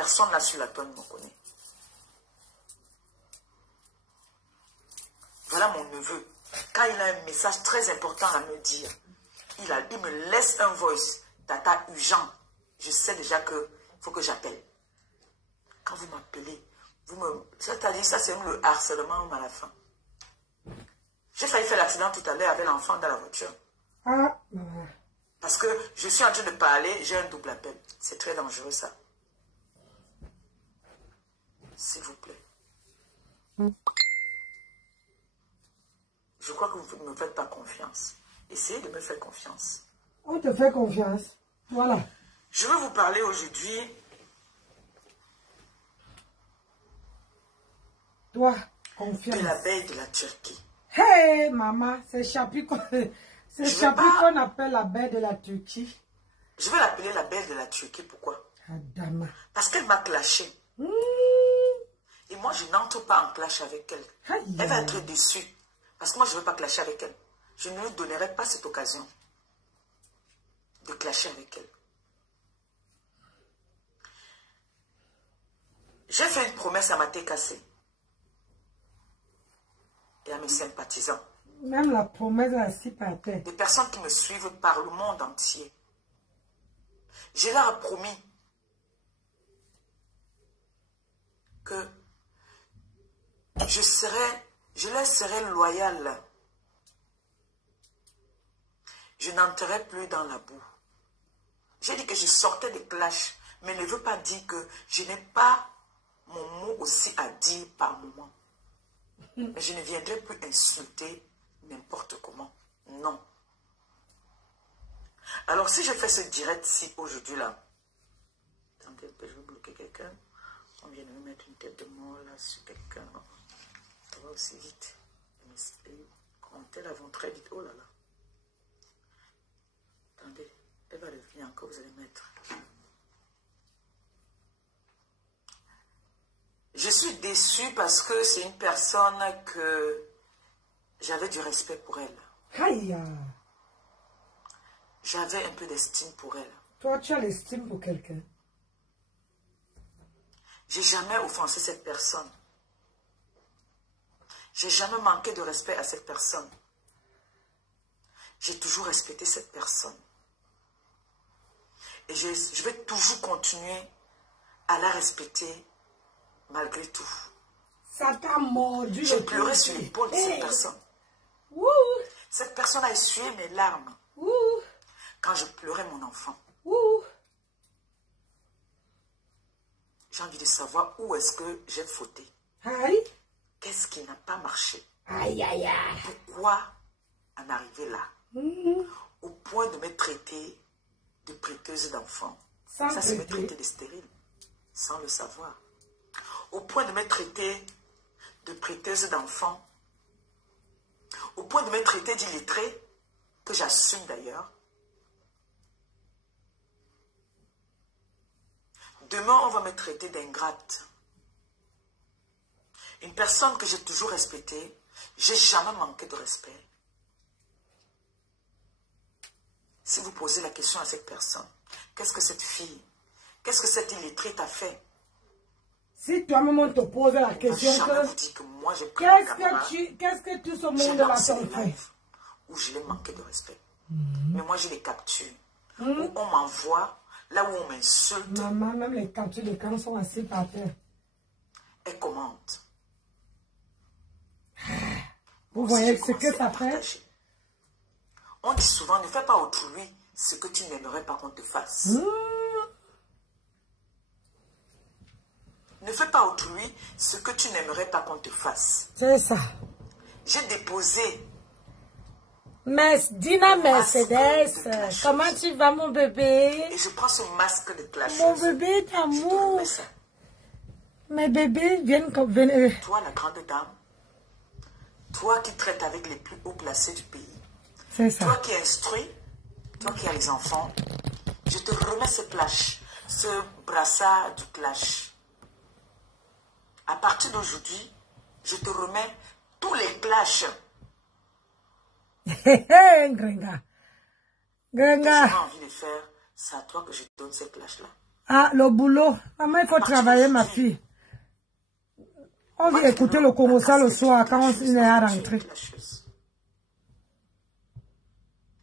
Personne là sur la toile me connaît. Voilà mon neveu. Quand il a un message très important à me dire, il me laisse un voice. Tata urgent. Je sais déjà qu'il faut que j'appelle. Quand vous m'appelez, c'est-à-dire ça c'est le harcèlement à la fin. J'ai failli faire l'accident tout à l'heure avec l'enfant dans la voiture. Parce que je suis en train de parler, j'ai un double appel. C'est très dangereux ça. S'il vous plaît. Je crois que vous ne me faites pas confiance. Essayez de me faire confiance. On te fait confiance. Voilà. Je vais vous parler aujourd'hui. Toi, confiance. De l'abeille de la Turquie. Hey, maman, c'est chapitre qu'on appelle l'abeille de la Turquie. Je vais l'appeler l'abeille de la Turquie. Pourquoi? Adama. Parce qu'elle m'a clashé. Et moi, je n'entre pas en clash avec elle. Elle va être déçue. Parce que moi, je ne veux pas clasher avec elle. Je ne lui donnerai pas cette occasion de clasher avec elle. J'ai fait une promesse à ma TKC et à mes sympathisants. Même la promesse est assise par terre. Des personnes qui me suivent par le monde entier. Je leur ai promis que je leur serai loyal. Je n'entrerai plus dans la boue. J'ai dit que je sortais des clashs, mais ne veut pas dire que je n'ai pas mon mot aussi à dire par moment. Mais je ne viendrai plus insulter n'importe comment. Non. Alors si je fais ce direct-ci aujourd'hui là, attendez un peu, je vais bloquer quelqu'un. On vient de me mettre une tête de mort là sur quelqu'un. Ça va aussi vite. Les commentaires là vont très vite. Oh là là. Attendez, elle va revenir encore, vous allez mettre. Je suis déçue parce que c'est une personne que j'avais du respect pour elle. Aïe. J'avais un peu d'estime pour elle. Toi, tu as l'estime pour quelqu'un. J'ai jamais offensé cette personne. J'ai jamais manqué de respect à cette personne. J'ai toujours respecté cette personne. Et je vais toujours continuer à la respecter malgré tout. Ça t'a mordu. J'ai pleuré sur l'épaule de cette personne. Ouh. Cette personne a essuyé mes larmes. Ouh. Quand je pleurais mon enfant. Ouh. J'ai envie de savoir où est-ce que j'ai fauté. Aïe. Qu'est-ce qui n'a pas marché? Aïe, aïe, aïe. Pourquoi en arriver là? Au point de me traiter de prêteuse d'enfants. Ça, c'est me traiter de stérile, sans le savoir. Au point de me traiter de prêteuse d'enfants. Au point de me traiter d'illettrée, que j'assume d'ailleurs. Demain, on va me traiter d'ingrate. Une personne que j'ai toujours respectée, j'ai jamais manqué de respect. Si vous posez la question à cette personne, qu'est-ce que cette fille, qu'est-ce que cette illettrée t'a fait? Si toi-même on te pose la question, qu'est-ce que tout ce monde-là t'ont fait? Où je l'ai manqué de respect. Mais moi, je les capture. Où on m'envoie, là où on m'insulte. Maman, même les captures de camp sont assis par terre. Elle commente. Vous voyez ce que ça fait? On dit souvent, ne fais pas autrui ce que tu n'aimerais pas qu'on te fasse. Ne fais pas autrui ce que tu n'aimerais pas qu'on te fasse. C'est ça. J'ai déposé. Dina Mercedes, comment tu vas mon bébé? Et je prends ce masque de clasheuse. Mon bébé d'amour. Mes bébés viennent comme venir. Toi, la grande dame, toi qui traites avec les plus hauts placés du pays, c'est ça. Toi qui instruis, toi qui as les enfants, je te remets ce clash, ce brassard du clash. À partir d'aujourd'hui, je te remets tous les clashs. Gringa. Que j'ai envie de faire, c'est à toi que je donne ces clashs-là. Ah, le boulot. Maman, il faut travailler, ma fille. On vient écouter le Congossa le soir quand on est à rentrer.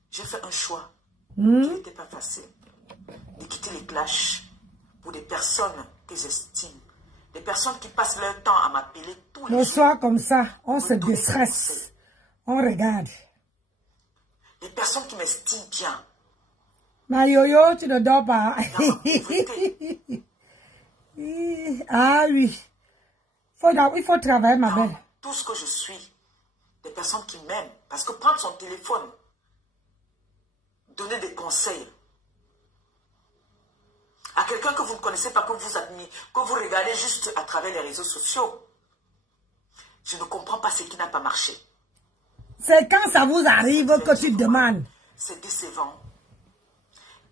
J'ai fait un choix qui n'était pas facile. De quitter les clashs pour des personnes que j'estime. Des personnes qui passent leur temps à m'appeler tous les jours. Le soir comme ça, on se déstresse. On regarde. Des personnes qui m'estiment bien. Ma yo-yo, tu ne dors pas. Ah oui. Il faut travailler, ma belle. Tout ce que je suis, des personnes qui m'aiment. Parce que prendre son téléphone, donner des conseils à quelqu'un que vous ne connaissez pas, que vous admirez, que vous regardez juste à travers les réseaux sociaux, je ne comprends pas ce qui n'a pas marché. C'est quand ça vous arrive que tu demandes. C'est décevant.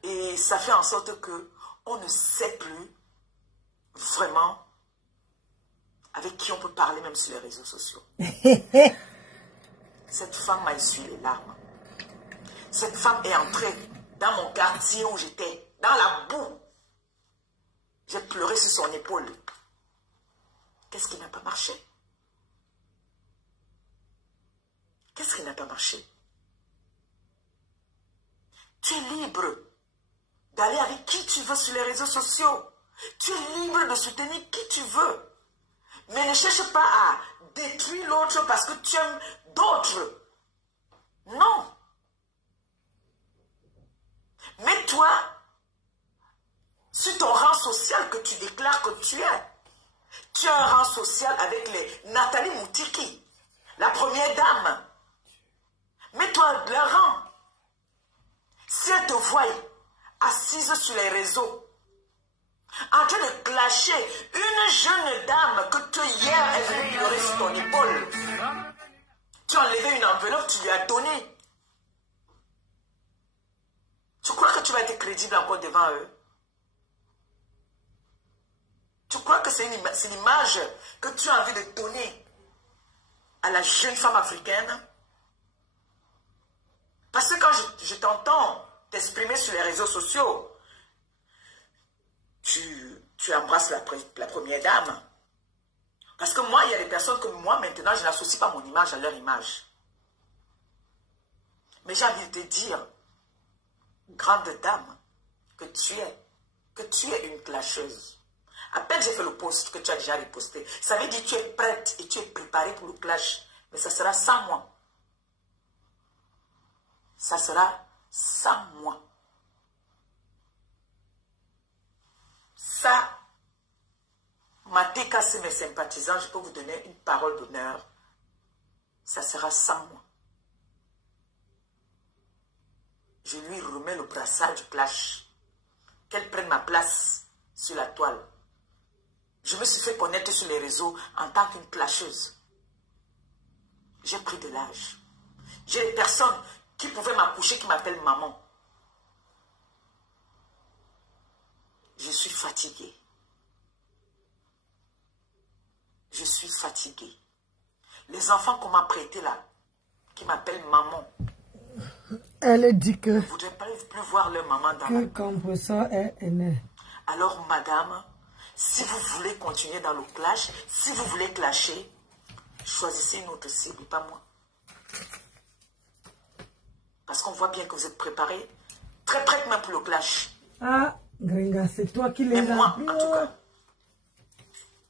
Et ça fait en sorte que on ne sait plus vraiment avec qui on peut parler même sur les réseaux sociaux. Cette femme m'a essuyé les larmes. Cette femme est entrée dans mon quartier où j'étais, dans la boue. J'ai pleuré sur son épaule. Qu'est-ce qui n'a pas marché? Qu'est-ce qui n'a pas marché? Tu es libre d'aller avec qui tu veux sur les réseaux sociaux. Tu es libre de soutenir qui tu veux. Mais ne cherche pas à détruire l'autre parce que tu aimes d'autres. Non. Mets-toi sur ton rang social que tu déclares que tu es. Tu as un rang social avec les Nathalie Moutiki, la première dame. Mets-toi à leur rang. Si elle te voit assise sur les réseaux, en train de clasher une jeune dame que tu hier est venue pleurer sur ton épaule, tu as enlevé une enveloppe, tu lui as donné. Tu crois que tu vas être crédible encore devant eux? Tu crois que c'est l'image que tu as envie de donner à la jeune femme africaine? Parce que quand je t'entends t'exprimer sur les réseaux sociaux, tu embrasses la première dame. Parce que moi, il y a des personnes que moi, maintenant, je n'associe pas mon image à leur image. Mais j'ai envie de te dire, grande dame, que tu es une clasheuse. À peine j'ai fait le post que tu as déjà reposté. Ça veut dire que tu es prête et tu es préparée pour le clash. Mais ça sera sans moi. Ça sera sans moi. Ça, Mateka, c'est mes sympathisants, je peux vous donner une parole d'honneur. Ça sera sans moi. Je lui remets le brassard du clash. Qu'elle prenne ma place sur la toile. Je me suis fait connaître sur les réseaux en tant qu'une clasheuse. J'ai pris de l'âge. J'ai des personnes qui pouvaient m'accoucher, qui m'appellent maman. Je suis fatiguée. Je suis fatiguée. Les enfants qu'on m'a prêtés là, qui m'appellent maman. Elle dit que... ne voudraient pas plus voir leur maman dans la... Comme ça est né. Alors, madame, si vous voulez continuer dans le clash, si vous voulez clasher, choisissez une autre cible, pas moi. Parce qu'on voit bien que vous êtes préparés, très prête même pour le clash. Ah, Gringa, c'est toi qui les as. Mais moi, en tout cas,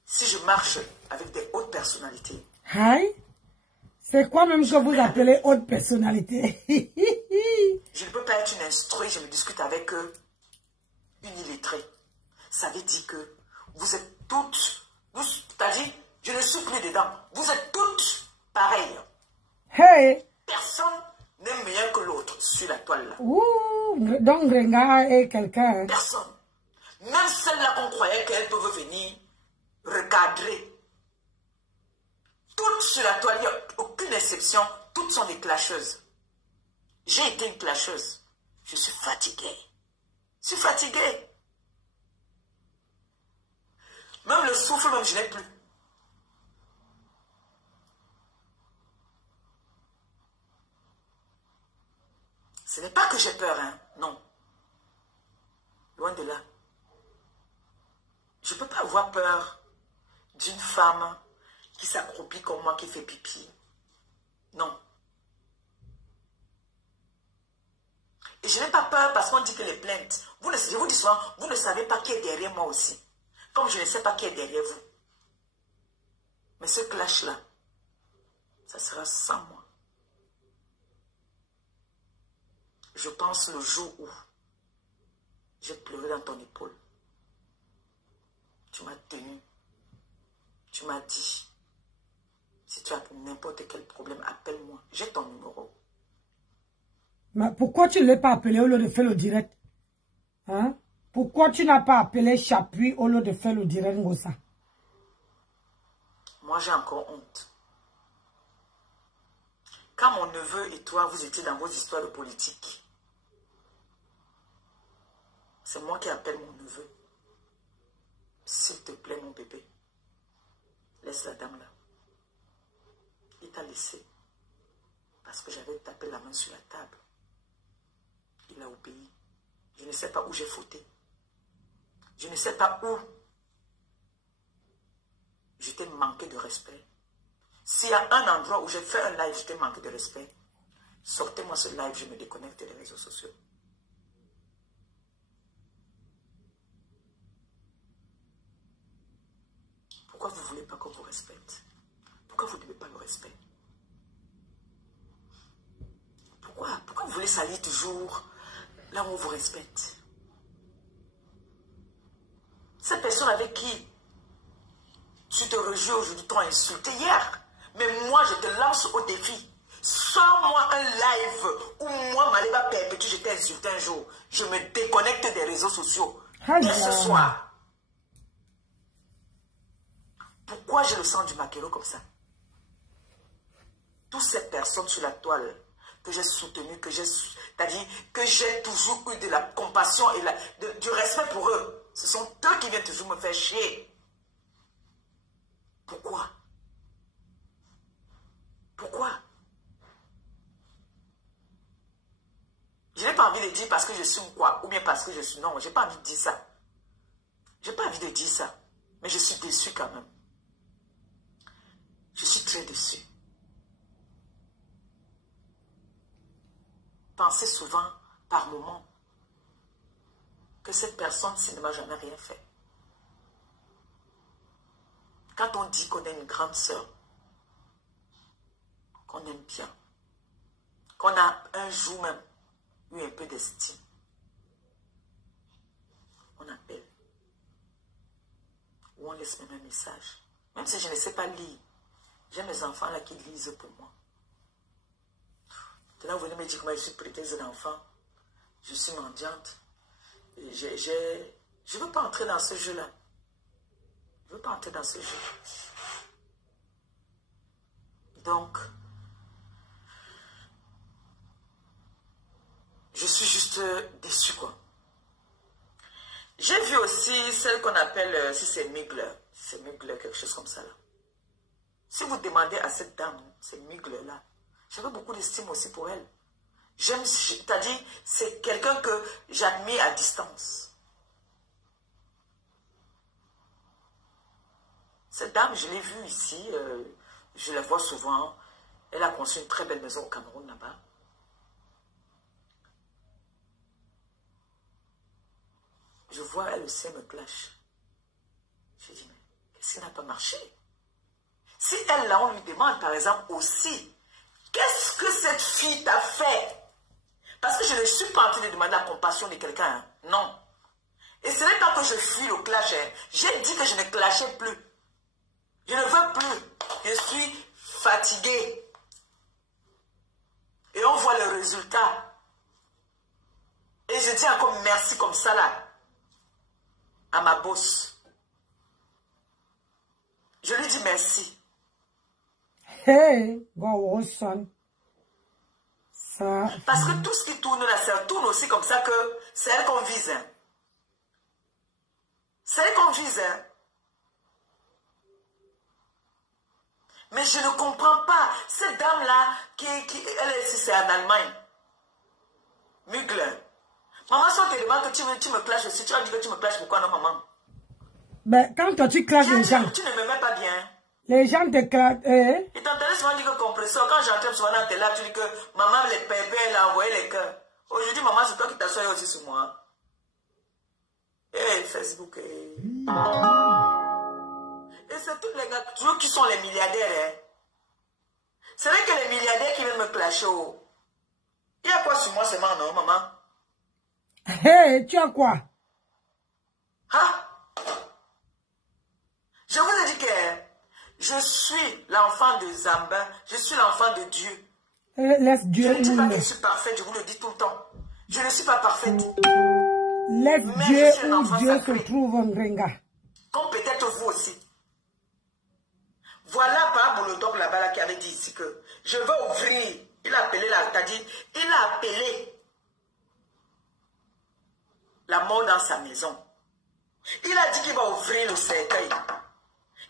si je marche avec des hautes personnalités. Hi? C'est quoi même que vous appelez haute personnalité? Je ne peux pas être une instruite, je me discute avec une illettrée. Ça veut dire que vous êtes toutes, c'est-à-dire, je ne suis plus dedans. Vous êtes toutes pareilles. Hey! Personne n'est meilleur que l'autre sur la toile là. Ouh, donc Gringa est quelqu'un. Personne. Même celle-là qu'on croyait qu'elles peuvent venir recadrer. Toutes sur la toile, il n'y a aucune exception. Toutes sont des clasheuses. J'ai été une clasheuse. Je suis fatiguée. Je suis fatiguée. Même le souffle, même je n'ai plus. Ce n'est pas que j'ai peur, hein. Non. Loin de là. avoir peur d'une femme qui s'accroupit comme moi, qui fait pipi. Non. Et je n'ai pas peur parce qu'on dit que les plaintes, je vous dis souvent, vous ne savez pas qui est derrière moi aussi. Comme je ne sais pas qui est derrière vous. Mais ce clash-là, ça sera sans moi. Je pense le jour où j'ai pleuré dans ton épaule. Tu m'as tenu. Tu m'as dit, si tu as n'importe quel problème, appelle-moi. J'ai ton numéro. Mais pourquoi tu ne l'as pas appelé au lieu de faire le direct? Hein? Pourquoi tu n'as pas appelé Chapuis au lieu de faire le direct Ngosa? Moi, j'ai encore honte. Quand mon neveu et toi, vous étiez dans vos histoires de politique, c'est moi qui appelle mon neveu. S'il te plaît, mon bébé, laisse la dame là. Il t'a laissé parce que j'avais tapé la main sur la table. Il a obéi. Je ne sais pas où j'ai fauté. Je ne sais pas où je t'ai manqué de respect. S'il y a un endroit où j'ai fait un live, je t'ai manqué de respect, sortez-moi ce live, je me déconnecte des réseaux sociaux. Pourquoi vous ne voulez pas qu'on vous respecte? Pourquoi vous n'aimez pas le respect? Pourquoi vous voulez salir toujours là où on vous respecte? Cette personne avec qui tu te réjouis aujourd'hui t'ont insulté hier. Mais moi, je te lance au défi. Sors-moi un live où moi, Maléba Perpétue, je t'ai insulté un jour. Je me déconnecte des réseaux sociaux. Dès ce soir. Pourquoi je le sens du maquereau comme ça? Toutes ces personnes sur la toile que j'ai soutenues, c'est-à-dire que j'ai toujours eu de la compassion et du respect pour eux, ce sont eux qui viennent toujours me faire chier. Pourquoi? Pourquoi? Je n'ai pas envie de dire parce que je suis quoi, ou bien parce que je suis... Non, je n'ai pas envie de dire ça. Je n'ai pas envie de dire ça. Mais je suis déçu quand même. Je suis très déçu. Pensez souvent, par moments, que cette personne-ci ne m'a jamais rien fait. Quand on dit qu'on est une grande sœur, qu'on aime bien, qu'on a un jour même eu un peu d'estime, on appelle. Ou on laisse même un message. Même si je ne sais pas lire, j'ai mes enfants là qui lisent pour moi. Maintenant, vous venez me dire que moi je suis prêteuse d'enfants, je suis mendiante. Je ne veux pas entrer dans ce jeu-là. Je ne veux pas entrer dans ce jeu. Donc, je suis juste déçue, quoi. J'ai vu aussi celle qu'on appelle, si c'est Migler, quelque chose comme ça, là. Si vous demandez à cette dame, c'est Migler-là, j'avais beaucoup d'estime aussi pour elle. C'est-à-dire, c'est quelqu'un que j'admire à distance. Cette dame, je l'ai vue ici, je la vois souvent. Elle a construit une très belle maison au Cameroun, là-bas. Je vois, elle aussi, elle me clash. Je dis, mais qu'est-ce qui n'a pas marché? Si elle, là, on lui demande, par exemple, aussi, qu'est-ce que cette fille t'a fait? Parce que je ne suis pas en train de demander la compassion de quelqu'un. Hein. Non. Et ce n'est pas que je fuis le clash. Hein. J'ai dit que je ne clashais plus. Je ne veux plus. Je suis fatiguée. Et on voit le résultat. Et je dis encore merci comme ça là. À ma boss. Je lui dis merci. Hey, go son. Ça. Parce que tout ce qui tourne là, ça tourne aussi comme ça que c'est elle qu'on vise. Hein. C'est elle qu'on vise. Hein. Mais je ne comprends pas. Cette dame-là, elle est ici, c'est en Allemagne. Mugler. Maman, si on te demande que tu me clashes aussi, tu vas dire que tu me clashes, pourquoi non, maman? Ben, quand toi, tu classes les gens. Tu ne me mets pas bien. Les gens te classent. Et t'entendais souvent dire que compresseur, quand j'entrais souvent dans tes là, tu dis que maman, les pépés, elle a envoyé les cœurs. Aujourd'hui, maman, c'est toi qui t'assois aussi sur moi. Facebook. Et c'est tous les gars toujours qui sont les milliardaires. Hein. C'est vrai que les milliardaires qui viennent me clasher. Oh. Il y a quoi sur moi seulement, non, maman? Hey, tu as quoi? Ah? Je vous ai dit que je suis l'enfant de Zamba, je suis l'enfant de Dieu. Laisse Dieu. Je ne dis pas que je suis parfaite, je vous le dis tout le temps. Je ne suis pas parfaite. Laisse Dieu où Dieu se trouve en Renga. Comme peut-être vous aussi. Voilà par Boulodog là-bas là, qui avait dit ici que je veux ouvrir. Il a appelé là, t'as dit, il a appelé la mort dans sa maison. Il a dit qu'il va ouvrir le cercueil.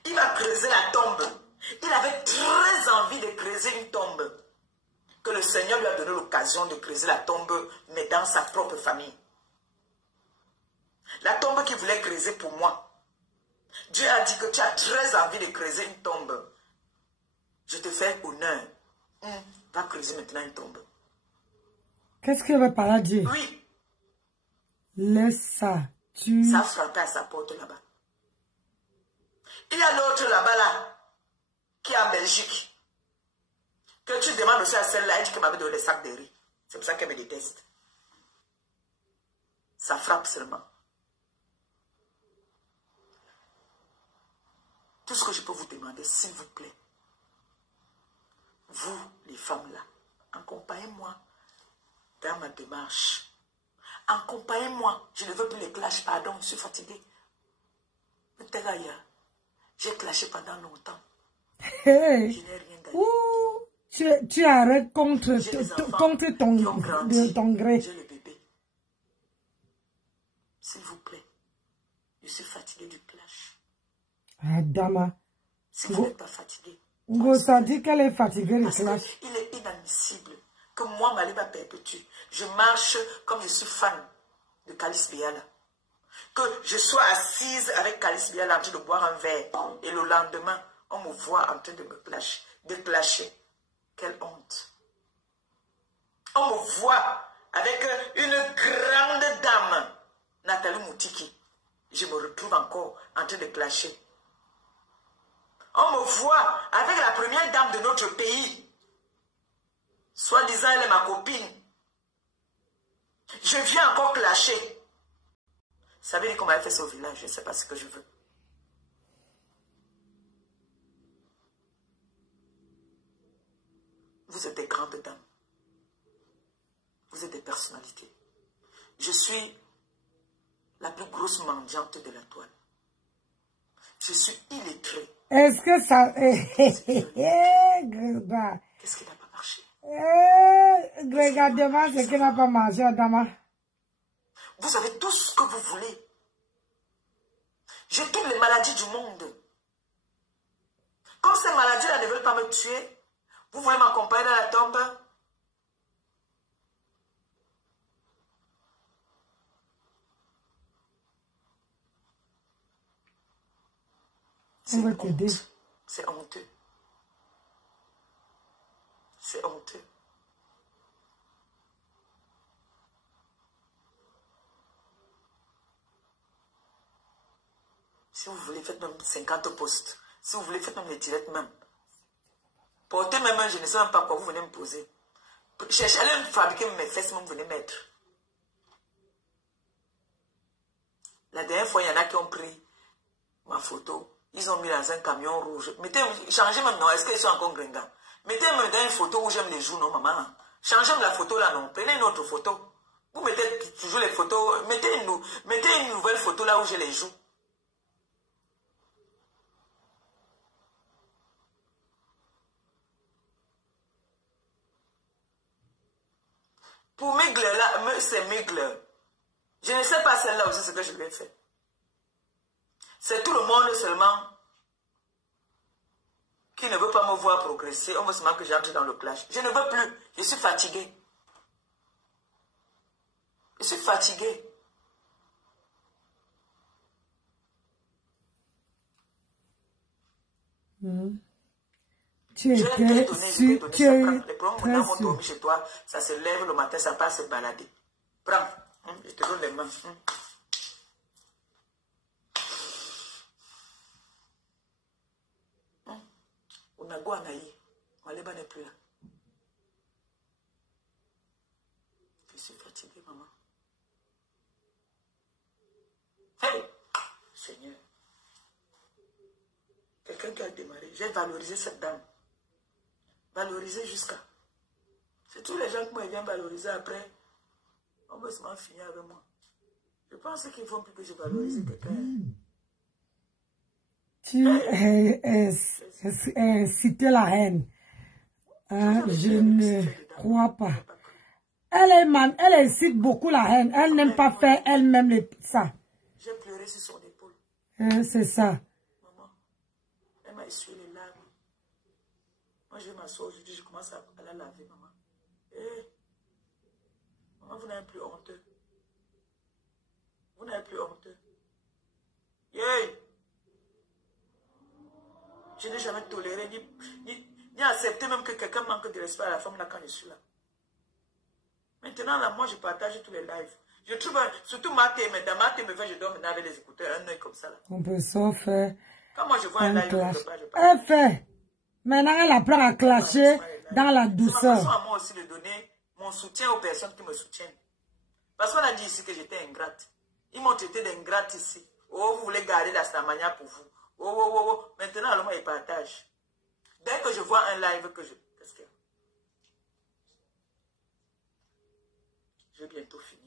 Il va creuser la tombe. Il avait très envie de creuser une tombe. Que le Seigneur lui a donné l'occasion de creuser la tombe, mais dans sa propre famille. La tombe qu'il voulait creuser pour moi. Dieu a dit que tu as très envie de creuser une tombe. Je te fais honneur. Va creuser maintenant une tombe. Qu'est-ce qu'il va par là dire? Oui. Laisse ça. Ça a frappé à sa porte là-bas. Il y a l'autre là-bas là, qui est en Belgique. Que tu demandes aussi à celle-là, elle dit qu'elle m'avait donné des sacs de riz. C'est pour ça qu'elle me déteste. Ça frappe seulement. Tout ce que je peux vous demander, s'il vous plaît, vous, les femmes là, accompagnez-moi dans ma démarche. Accompagnez-moi. Je ne veux plus les clashs, pardon, je suis fatiguée. J'ai clashé pendant longtemps. Hey. Je n'ai rien gagné. Tu arrêtes contre ton gré. J'ai le bébé. S'il vous plaît, je suis fatiguée du clash. Adama. Si vous n'êtes pas fatigué. Ça dit qu'elle est fatiguée du clash. Il est inadmissible que moi, Maliba perpétue, je marche comme je suis fan de Calice Biala. Que je sois assise avec Calice Biala en train de boire un verre et le lendemain, on me voit en train de me clasher. Quelle honte. On me voit avec une grande dame, Nathalie Moutiki. Je me retrouve encore en train de clasher. On me voit avec la première dame de notre pays. Soi-disant, elle est ma copine. Je viens encore clasher. Ça veut dire qu'on m'a fait ça au village. Je ne sais pas ce que je veux. Vous êtes des grandes dames. Vous êtes des personnalités. Je suis la plus grosse mendiante de la toile. Je suis illettrée. Est-ce que ça... Qu'est-ce qui n'a pas marché? Regardez-moi ce qui n'a pas marché, Adama. Vous avez tout ce que vous voulez. J'ai toutes les maladies du monde. Comme ces maladies-là ne veulent pas me tuer, vous voulez m'accompagner dans la tombe? On va t'aider. C'est honteux. C'est honteux. Si vous voulez, faites même 50 postes. Si vous voulez, faites même les directs même. Portez même un, je ne sais même pas quoi vous venez me poser. Cherchez, allez me fabriquer mes fesses, même vous venez mettre. La dernière fois, il y en a qui ont pris ma photo. Ils ont mis dans un camion rouge. Changez même, non, est-ce qu'ils sont encore gringants? Mettez-moi dans une photo où j'aime les joues, non, maman. Changez la photo là, non. Prenez une autre photo. Vous mettez toujours les photos. Mettez une nouvelle photo là où j'ai les joues. Pour Migle là, c'est Migle. Je ne sais pas celle-là aussi ce que je lui ai fait. C'est tout le monde seulement qui ne veut pas me voir progresser. On veut seulement que j'entre dans le clash. Je ne veux plus. Je suis fatigué. Je suis fatigué. Tu étais sûr, tu es très sûr. Dormi chez toi, ça se lève le matin, ça passe se balader. Prends, je te donne les mains. Onago Anaï, Maleba n'est plus là. Je suis fatiguée, maman. Hey, Seigneur. Quelqu'un qui a démarré. J'ai valorisé cette dame. Valorisé jusqu'à. C'est tous les gens qui m'ont bien valorisé après. On va se finir avec moi. Je pense qu'il ne faut plus que je valorise quelqu'un. Tu cité la haine. Je ne crois pas. Elle incite beaucoup la haine. Elle n'aime pas faire elle-même ça. J'ai pleuré sur son épaule. C'est ça. Maman, elle m'a essuyé les larmes. Moi, je m'assois aujourd'hui, je commence à la laver, maman. Maman, vous n'avez plus honteux. Vous n'avez plus honteux. Yeah. Je n'ai jamais toléré ni accepté même que quelqu'un manque de respect à la femme là quand je suis là. Maintenant, là, moi, je partage tous les lives. Je trouve, surtout ma thème, dans ma thème, je dors maintenant avec les écouteurs, un œil comme ça. Là. On peut sauf faire. Quand moi, je vois un live, je partage. Elle fait. Maintenant, elle apprend à clasher dans la douceur. C'est ma façon à moi aussi de donner mon soutien aux personnes qui me soutiennent. Parce qu'on a dit ici que j'étais ingrate. Ils m'ont traité d'ingrate ici. Oh, vous voulez garder la stamania pour vous. Oh. Maintenant, alors, moi, ils partagent. Dès que je vois un live que je... Qu'est-ce qu'il y a? Je vais bientôt finir.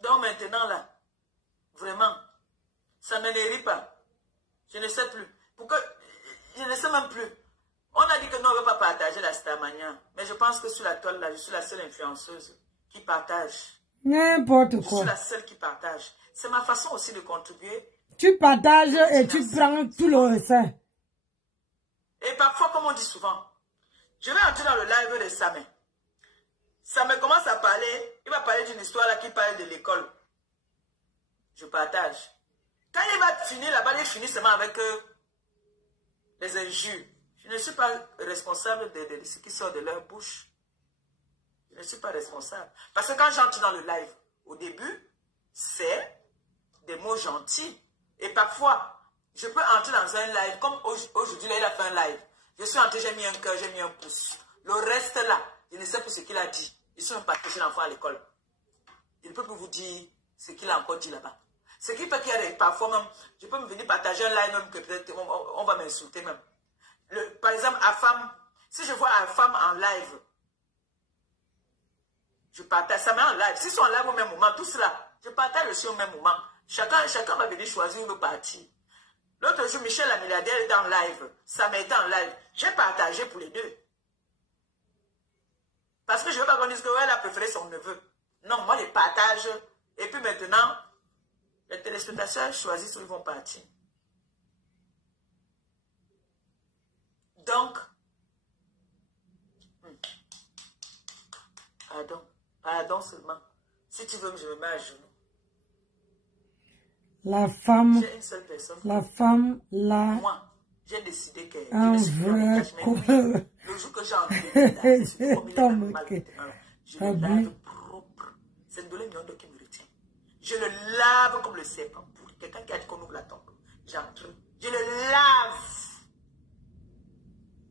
Donc maintenant, là, vraiment, ça ne m'énerve pas. Je ne sais plus. Pourquoi? Je ne sais même plus. On a dit que nous, on ne veut pas partager la Starmania. Mais je pense que sur la toile, là, je suis la seule influenceuse qui partage. N'importe quoi. Je suis la seule qui partage. C'est ma façon aussi de contribuer. Tu partages et tu prends tout le reste. Et parfois, comme on dit souvent, je vais entrer dans le live de Samé. Samé commence à parler. Il va parler d'une histoire là qui parle de l'école. Je partage. Quand il va finir là-bas, il finit seulement avec les injures. Je ne suis pas responsable de ce qui sort de leur bouche. Je ne suis pas responsable. Parce que quand j'entre dans le live, au début, c'est des mots gentils. Et parfois, je peux entrer dans un live, comme aujourd'hui, là, il a fait un live. Je suis entré, j'ai mis un cœur, j'ai mis un pouce. Le reste là, je ne sais plus ce qu'il a dit. Ils sont partagés l'enfant à l'école. Il ne peut plus vous dire ce qu'il a encore dit là-bas. Ce qui fait qu'il y a parfois même, je peux me venir partager un live même que peut-être on va m'insulter même. Par exemple, à femme, si je vois une femme en live, je partage, ça met en live. S'ils sont en live au même moment, tout cela, je partage aussi au même moment. Chacun va venir choisir une partie. L'autre jour, Michel la milliardaire est en live. Ça m'est en live. J'ai partagé pour les deux. Parce que je ne veux pas qu'on dise qu'elle a préféré son neveu. Non, moi, je partage. Et puis maintenant, les téléspectateurs choisissent où ils vont partir. Donc, pardon seulement. Si tu veux, je me mets à genoux. La femme, j'ai une seule personne. Moi, j'ai décidé que un vrai le jour que j'ai envie de je le lave propre. C'est le dolé qui me retient. Je le lave comme le serpent. Pour quelqu'un qui a dit qu'on ouvre la tombe, j'entre. Je le lave.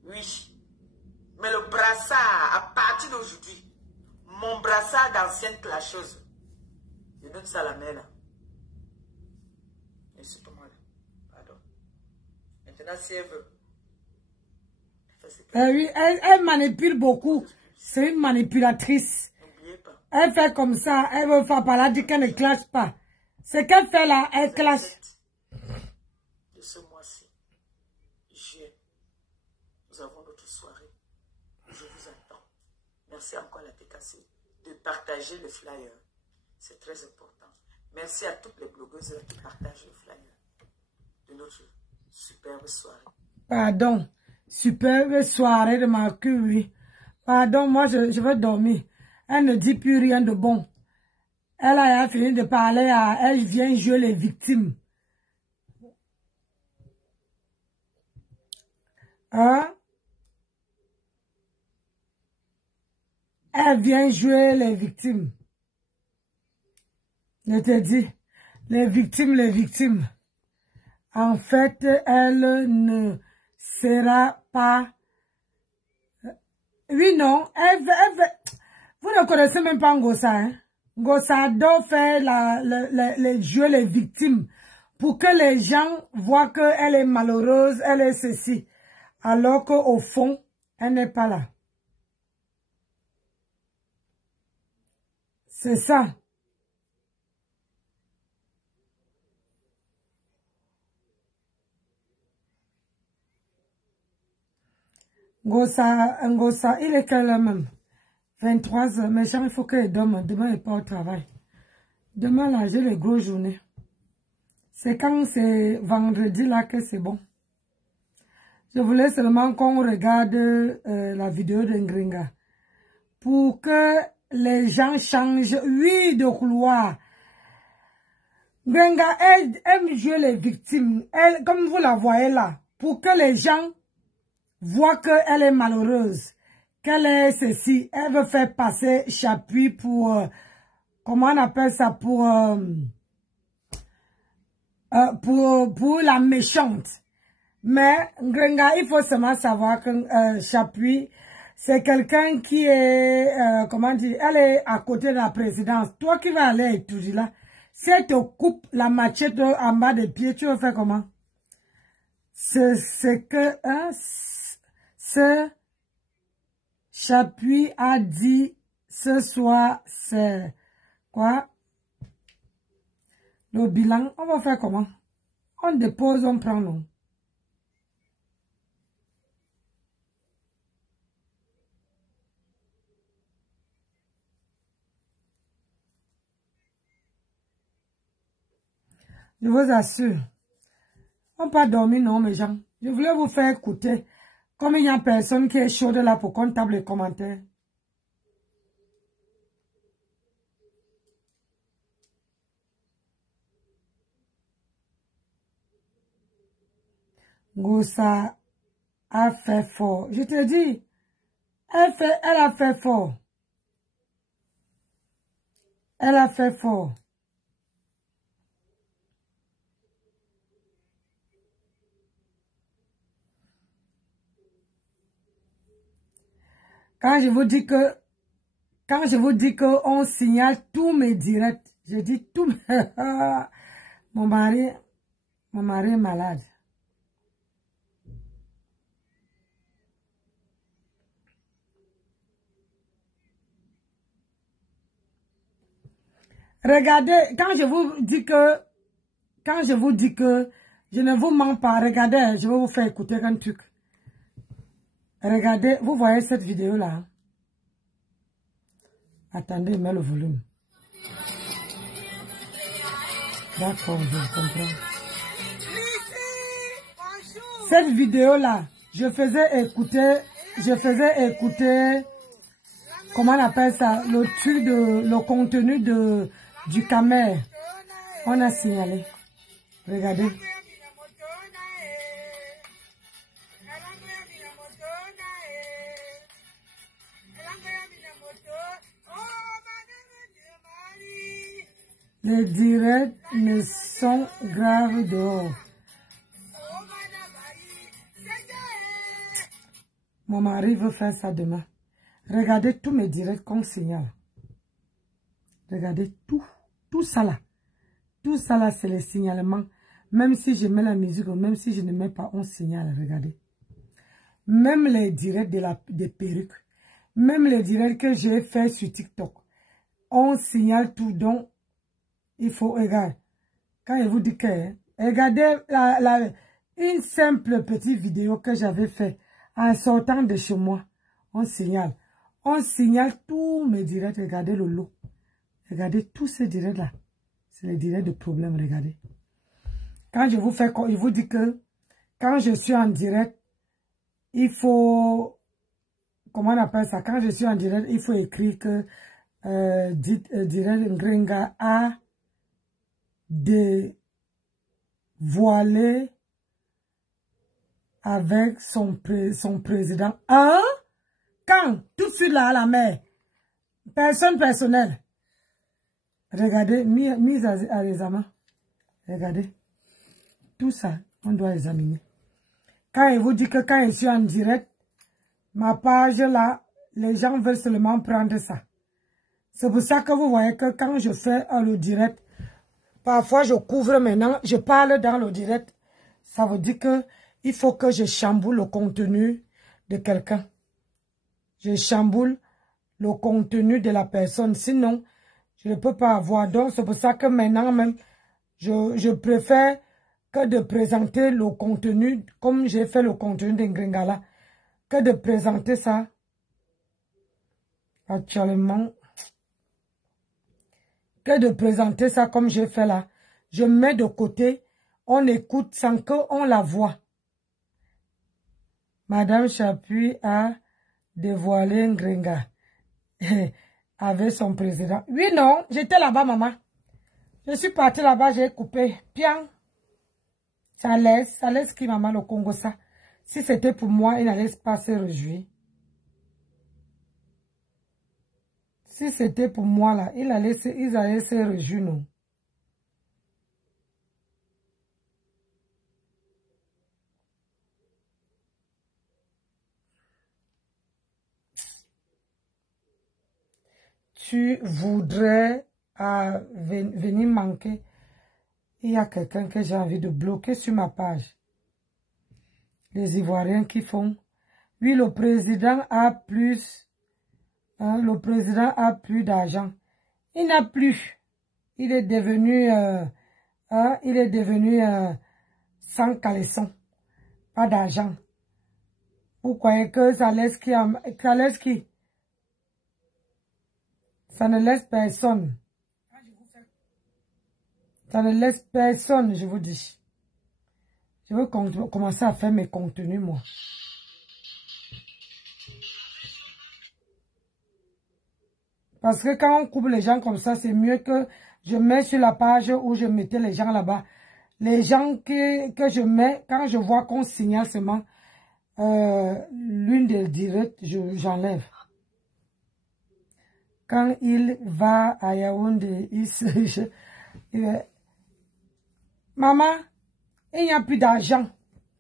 Oui. Mais le brassard, à partir d'aujourd'hui, mon brassard d'ancienne clasheuse, je donne ça à la mère là. Et c'est pas moi là. Pardon. Maintenant, si elle veut. Oui, elle manipule beaucoup. C'est une manipulatrice. N'oubliez pas. Elle fait comme ça. Elle veut faire par là, dit qu'elle ne classe pas. Ce qu'elle fait là, elle classe. De ce mois-ci, nous avons notre soirée. Je vous attends. Merci encore à la PKC de partager le flyer. C'est très important. Merci à toutes les blogueuses qui partagent le flyer de notre superbe soirée. Pardon. Superbe soirée de ma curie. Pardon, moi je vais dormir. Elle ne dit plus rien de bon. Elle a fini de parler elle vient jouer les victimes. Hein? Elle vient jouer les victimes. Je te dis, les victimes. En fait, elle ne sera pas... Oui, non, vous ne connaissez même pas Ngosa, hein? Ngosa adore faire jouer les victimes pour que les gens voient qu'elle est malheureuse, elle est ceci. Alors qu'au fond, elle n'est pas là. C'est ça. Ngosa, il est quelle heure même? 23 heures. Mais il faut qu'il dorme. Demain, il n'est pas au travail. Demain, là, j'ai les grosses journées. C'est quand c'est vendredi, là, que c'est bon. Je voulais seulement qu'on regarde la vidéo de Ngringa. Pour que les gens changent, oui, de couloir. Ngringa aime jouer les victimes. Elle, comme vous la voyez là. Pour que les gens voient qu'elle est malheureuse. Qu'elle est ceci. Elle veut faire passer Chapuis pour... comment on appelle ça? Pour la méchante. Mais, Ngringa, il faut seulement savoir que Chapuis, c'est quelqu'un qui est, comment dire, elle est à côté de la présidence. Toi qui vas aller étudier là, si elle te coupe la machette en bas des pieds, tu vas faire comment? C'est que, hein, ce Chapuis a dit ce soir, c'est quoi? Le bilan, on va faire comment? On dépose, on prend non. Je vous assure. On ne peut pas dormir, non, mes gens. Je voulais vous faire écouter. Comme il y a personne qui est chaude là pour qu'on tape les commentaires. Ngosa a fait fort. Je te dis, elle a fait fort. Elle a fait fort. Quand je vous dis que on signale tous mes directs, je dis tout. Mon mari est malade. Regardez, quand je vous dis que je ne vous mens pas, regardez, je vais vous faire écouter un truc. Regardez, vous voyez cette vidéo-là. Attendez, mets le volume. D'accord, je comprends. Cette vidéo-là, je faisais écouter, comment on appelle ça, le contenu du Camer. On a signalé. Regardez. Les directs me sont graves dehors. Mon mari veut faire ça demain. Regardez tous mes directs qu'on signale. Regardez tout ça là. Tout ça là, c'est les signalements. Même si je mets la musique, ou même si je ne mets pas, on signale. Regardez. Même les directs des perruques. Même les directs que j'ai fait sur TikTok. On signale tout, donc il faut regarder. Quand je vous dis que, regardez une simple petite vidéo que j'avais fait en sortant de chez moi. On signale. On signale tous mes directs. Regardez le lot. Regardez tous ces directs-là. C'est les directs de problème, regardez. Quand je vous dis que quand je suis en direct, il faut, comment on appelle ça? Quand je suis en direct, il faut écrire que direct Ngringa a dévoilé avec son président. Hein? Quand? Tout de suite là à la mer. Personne personnelle. Regardez, mise à l'examen. Regardez. Tout ça, on doit examiner. Quand il vous dit que quand je suis en direct, ma page là, les gens veulent seulement prendre ça. C'est pour ça que vous voyez que quand je fais le direct, parfois je couvre maintenant, je parle dans le direct. Ça veut dire que il faut que je chamboule le contenu de quelqu'un. Je chamboule le contenu de la personne. Sinon, je ne peux pas avoir. Donc, c'est pour ça que maintenant même, je préfère que de présenter le contenu, comme j'ai fait le contenu d'Ingringala, que de présenter ça actuellement, que de présenter ça comme j'ai fait là. Je mets de côté, on écoute sans qu'on la voit. Madame Chapuis a dévoilé Ngrenga avec son président. Oui, non, j'étais là-bas, maman. Je suis partie là-bas, j'ai coupé. Bien. Ça laisse qui, maman, le Congo, ça. Si c'était pour moi, il n'allait pas se réjouir. Si c'était pour moi, là, ils allaient se réjouir, non. Tu voudrais venir manquer. Il y a quelqu'un que j'ai envie de bloquer sur ma page. Les Ivoiriens qui font. Oui, le président a plus. Hein, le président a plus d'argent. Il n'a plus. Il est devenu. Sans caleçon. Pas d'argent. Vous croyez que ça laisse qui? Ça laisse qui? Ça ne laisse personne. Ça ne laisse personne, je vous dis. Je veux commencer à faire mes contenus, moi. Parce que quand on coupe les gens comme ça, c'est mieux que je mets sur la page où je mettais les gens là-bas. Les gens que je mets, quand je vois qu'on signale seulement l'une des directs, j'enlève. Quand il va à Yaoundé, maman, il n'y a plus d'argent.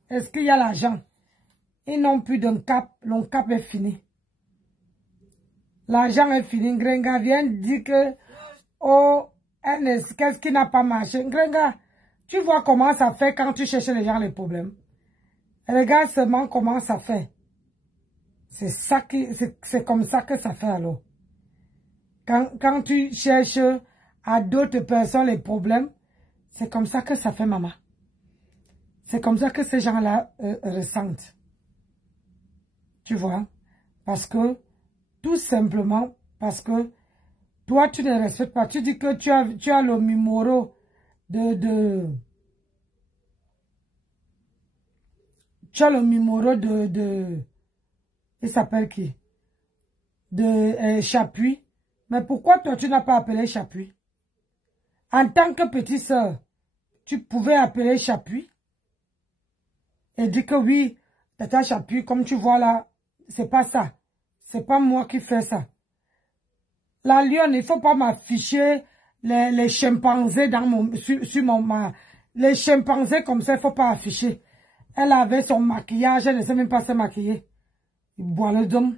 Est-ce qu'il y a l'argent? Ils n'ont plus d'un cap. Le cap est fini. L'argent est fini. Ngrenga vient dire que, oh, Ernest, qu'est-ce qui n'a pas marché? Ngrenga, tu vois comment ça fait quand tu cherches les gens les problèmes. Regarde seulement comment ça fait. C'est comme ça que ça fait alors. Quand tu cherches à d'autres personnes les problèmes, c'est comme ça que ça fait, maman. C'est comme ça que ces gens-là ressentent. Tu vois? Parce que, tout simplement, parce que toi, tu ne respectes pas. Tu dis que tu as le numéro tu as le numéro il s'appelle qui? De Chapuis. Mais pourquoi toi, tu n'as pas appelé Chapuis? En tant que petite sœur, tu pouvais appeler Chapuis et dire que oui, Tata Chapuis, comme tu vois là, c'est pas ça. C'est pas moi qui fais ça. La lionne, il faut pas m'afficher les chimpanzés dans sur les chimpanzés comme ça, il faut pas afficher. Elle avait son maquillage, elle ne sait même pas se maquiller. Il boit le dôme.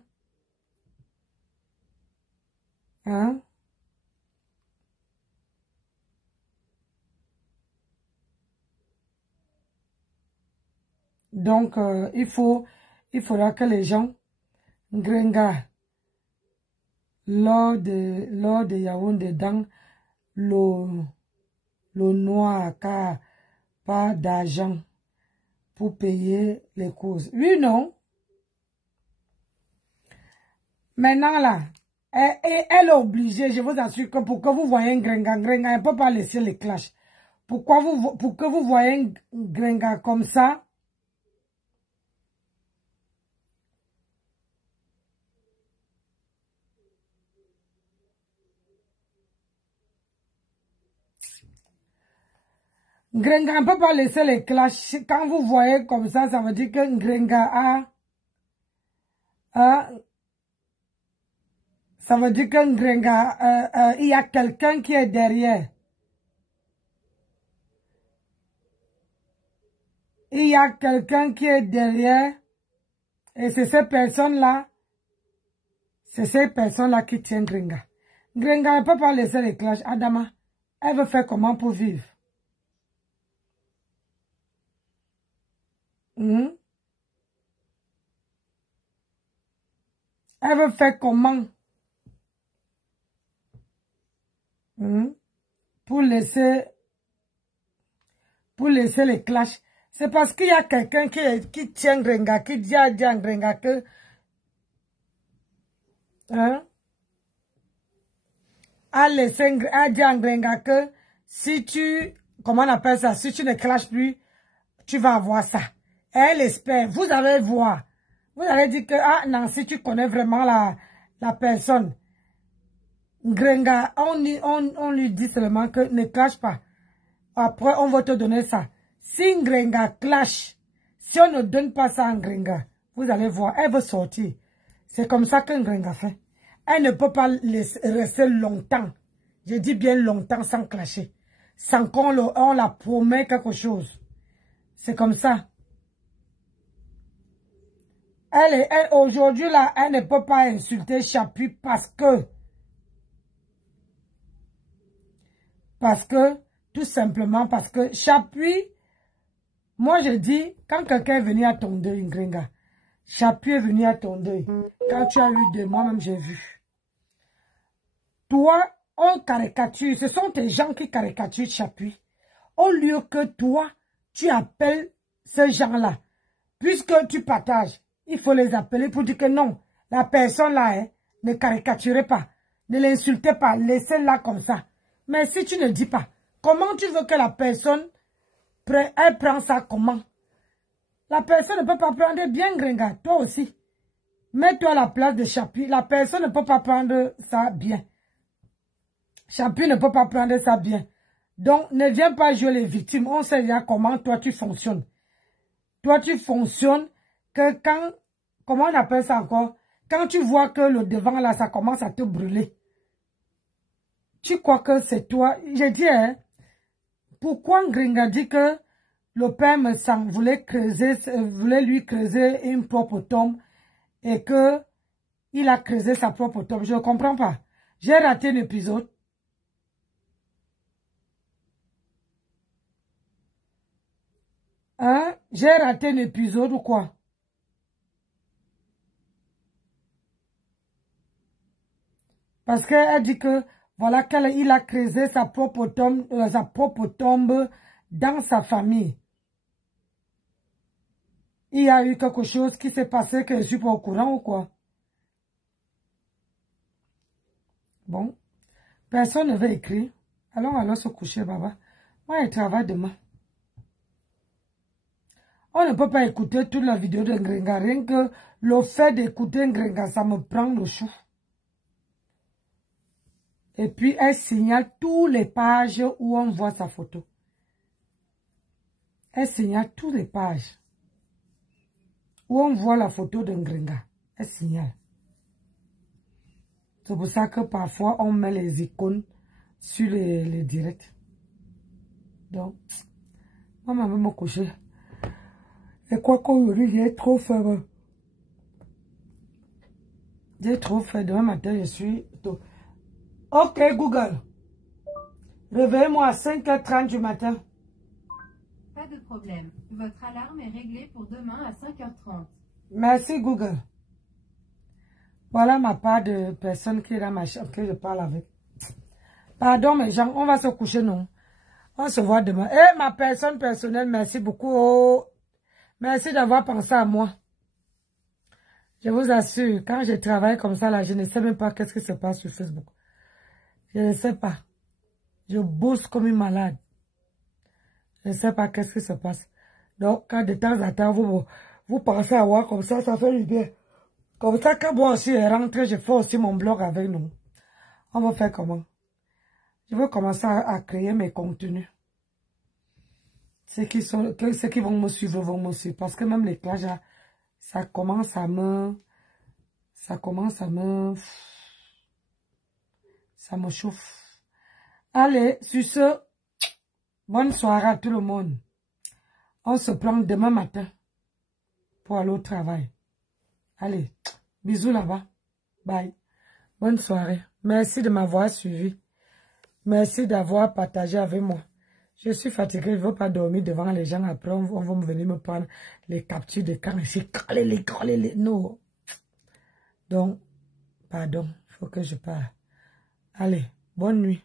Hein? Donc, il faudra que les gens, Ngrenga, lors de Yaoundé, dans le noir, car pas d'argent pour payer les causes. Oui, non. Maintenant, là, elle est obligée, je vous assure que pour que vous voyez Ngrenga, elle ne peut pas laisser les clashs. Pour que vous voyez Ngrenga comme ça, Ngrenga ne peut pas laisser les clashs. Quand vous voyez comme ça veut dire que Ngrenga ça veut dire que Ngrenga, il y a quelqu'un qui est derrière. Il y a quelqu'un qui est derrière. Et c'est ces personnes-là. C'est ces personnes-là qui tiennent Ngrenga. Ngrenga ne peut pas laisser les clashs. Adama, elle veut faire comment pour vivre? Elle veut faire comment? Pour laisser les clashs. C'est parce qu'il y a quelqu'un qui tient Ngrenga, qui dit à Ngrenga que à dire Ngrenga que si tu, comment on appelle ça, si tu ne clashes plus, tu vas avoir ça. Elle espère, vous allez voir. Vous allez dire que, ah Nancy, tu connais vraiment la personne. Ngrenga, on lui dit seulement que ne clash pas. Après, on va te donner ça. Si Ngrenga clash, si on ne donne pas ça à Ngrenga, vous allez voir, elle veut sortir. C'est comme ça que Ngrenga fait. Elle ne peut pas rester longtemps. Je dis bien longtemps sans clasher. Sans qu'on la promet quelque chose. C'est comme ça. Aujourd'hui, là, elle ne peut pas insulter Chapuis parce que, tout simplement parce que Chapuis, moi je dis, quand quelqu'un est venu à ton deuil, Ngrenga, Chapuis est venu à ton deuil. Quand tu as eu de moi-même, j'ai vu. Toi, on caricature, ce sont tes gens qui caricaturent Chapuis. Au lieu que toi, tu appelles ces gens-là. Puisque tu partages, il faut les appeler pour dire que non, la personne-là, ne caricaturez pas, ne l'insultez pas, laissez-la comme ça. Mais si tu ne dis pas, comment tu veux que la personne, elle prend ça comment? La personne ne peut pas prendre bien Ngrenga, toi aussi. Mets-toi à la place de Chapuis, la personne ne peut pas prendre ça bien. Chapuis ne peut pas prendre ça bien. Donc, ne viens pas jouer les victimes, on sait déjà comment toi tu fonctionnes. Toi, tu fonctionnes que quand, comment on appelle ça encore? Quand tu vois que le devant là, ça commence à te brûler. Tu crois que c'est toi? J'ai dit, pourquoi Ngrenga dit que le père me sang voulait lui creuser une propre tombe et que il a creusé sa propre tombe? Je ne comprends pas. J'ai raté l'épisode. J'ai raté l'épisode ou quoi? Parce qu'elle dit que, voilà, qu'il a creusé sa propre tombe dans sa famille. Il y a eu quelque chose qui s'est passé que je ne suis pas au courant ou quoi? Bon, personne ne veut écrire. Allons se coucher, Baba. Moi, je travaille demain. On ne peut pas écouter toute la vidéo de Ngrenga. Rien que le fait d'écouter Ngrenga, ça me prend le chou. Et puis, elle signale toutes les pages où on voit sa photo. Elle signale toutes les pages où on voit la photo de Ngrenga. Elle signale. C'est pour ça que parfois, on met les icônes sur les directs. Donc, moi, je vais me coucher. Et quoi qu'on lui dise, j'ai trop faim. J'ai trop faim. Demain matin, je suis tôt. Ok, Google. Réveillez-moi à 5h30 du matin. Pas de problème. Votre alarme est réglée pour demain à 5h30. Merci, Google. Voilà ma part de personne qui est dans ma chambre, que je parle avec. Pardon, mes gens, on va se coucher, non? On se voit demain. Et ma personne personnelle, merci beaucoup. Oh, merci d'avoir pensé à moi. Je vous assure, quand je travaille comme ça, là, je ne sais même pas qu'est-ce qui se passe sur Facebook. Je ne sais pas. Je bosse comme une malade. Je ne sais pas qu'est-ce qui se passe. Donc, quand de temps en temps, vous pensez à moi comme ça fait du bien. Comme ça, quand moi aussi je rentre, je fais aussi mon blog avec nous. On va faire comment? Je veux commencer à créer mes contenus. Ceux qui vont me suivre vont me suivre. Parce que même les clashs, là, ça commence à me chauffe. Allez, sur ce, bonne soirée à tout le monde. On se prend demain matin pour aller au travail. Allez, bisous là-bas. Bye. Bonne soirée. Merci de m'avoir suivi. Merci d'avoir partagé avec moi. Je suis fatiguée, je ne veux pas dormir devant les gens. Après, on va venir me prendre les captures de camp. Non. Donc, pardon, il faut que je parte. Allez, bonne nuit.